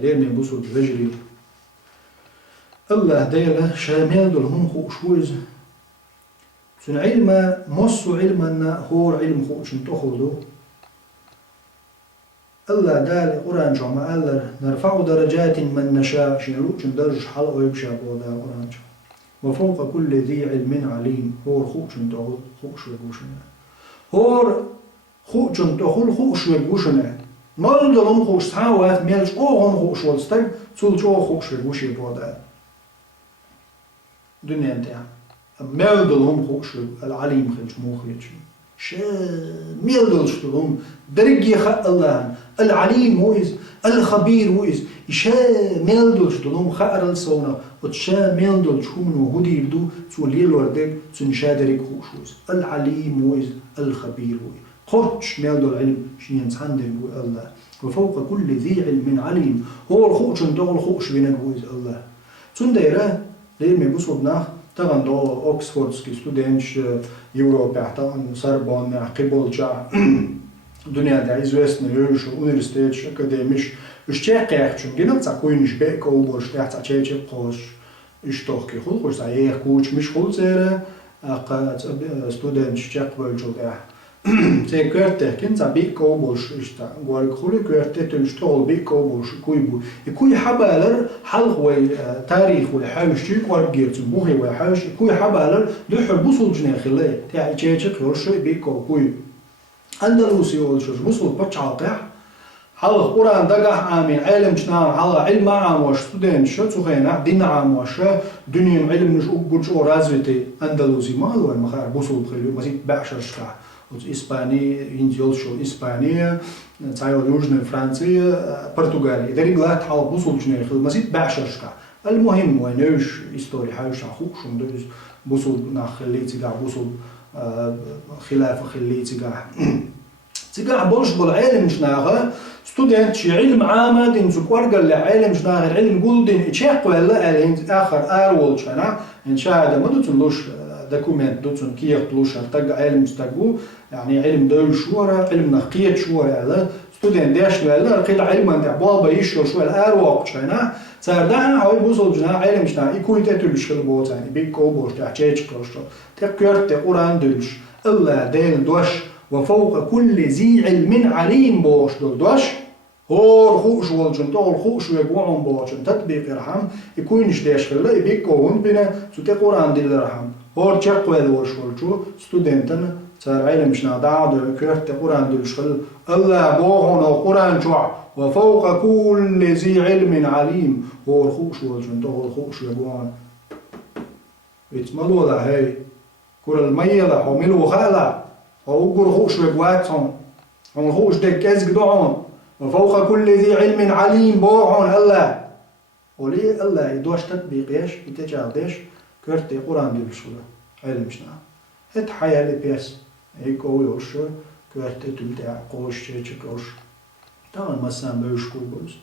ليرني بوصل بفجري الله ديلا شامل دلهم خوشوز سن علم مصو علمنا هو علم خوش تأخذه الله دال قرآن جمع الله نرفع درجات من نشاء شنو درج حلقه يبشى بودا قرآن وفوق كل ذي علم عليم هو خوش تأخذ خوش وجوشنا هو خوش تأخذ خوش وجوشنا ما لهم خوش تعاوات ميلش هم خوش والستر تول خوش وجوشي بودا دنيا انتهى ميلدلهم خوش العليم خلش مو خلش ميلدلش لهم درجي خ الله العليم هو الخبير هو ميلدلش لهم خير الصونا وتشا ميلدلش هو من وهدي يبدو تولي الوردك تنشادرك خوش العليم هو الخبير هو خرج ميلدل علم شين عندك الله وفوق كل ذي علم عليم هو الخوش انتقل خوش بينك هو الله تنديره ليه بصدنا طبعا دو اوكسفوردسكي ستودنتش Европе طبعا Sorbonne قبولجا دنيا دا известна юж университет академиш üşçeqeq çünkü takuyniş be kobolş ta çeçe qoş iştoqki xul qoş ayaq kuçmiş xul zere aqa student çeqboljo da Sen körte kinza bi kobolş işte gol khulu körte tünştol bi kobolş kuybu kuy habalar halq ve tarih ve hawşi qorgirtu muhi ve hawşi kuy habalar duhu busul jnakhile ta çeçe qoş bi kuy أندلسي والشوش بوصل بتشعقح حلق قرآن دقح عامين علم شنام حلق علم عام وش ستودنت شو تخينا دين عام وش دنيا علم مش أقول شو رازوتي أندلسي ما هو المخار بوصل بخليه مسيت بعشر شكا إسباني إنجيل شو إسبانية تايل يوجنا فرنسية برتغالي إذا رجعت حلق بوصل شنو خل مسيت بعشر شكا المهم وينوش إستوري حاجة شخوك شو مدرس بوصل ناخليتي قاع بوصل خلاف خليتي قاع تقع بولش بالعلم شناغه ستودنت شي علم عامة دين زكوار قال علم شناغه العلم قول دين اتشاق ولا علم آخر أرول شنا إن شاء الله ما دوتن لوش دوكومنت دوتن كيخ لوش تقع علم مستقبو يعني علم دول شورا علم نقية شورا على ستودنت داش ولا لقيت علم عند بابا يشور شو الأروق شنا صار ده هاي بوصل جنا علم شنا يكون تتلش البوت يعني بيكو بوش تحتاج كروشة تكرت قرآن دلش الله ديل دوش وفوق كل ذي علم عليم بوش دوش هور خوش والجنتول خوش ويقوعون بوشن تطبيق رحم يكونش داش خلا يبيكون بنا سوتي قرآن دل رحم هور تشقوا الوش والشو ستودنتن صار علم شنا دعد كرت قرآن دلش خل الله بوهن قرآن جوع وفوق كل ذي علم عليم هور خوش والجنتول خوش ويقوعون يتملوا لا هي كل المية لا وملوا خلا وأقول خوش بقواتهم هم خوش دك أزقدعون وفوق كل ذي علم عليم بوعون الله ولي الله يدوش تطبيق إيش يتجاودش كرتي قرآن دي بشوله علم شنا هت حياة لبيس هيك هو يوش كرتي تلتع قوش تيجي قوش طبعا مثلا بيوش كوبوز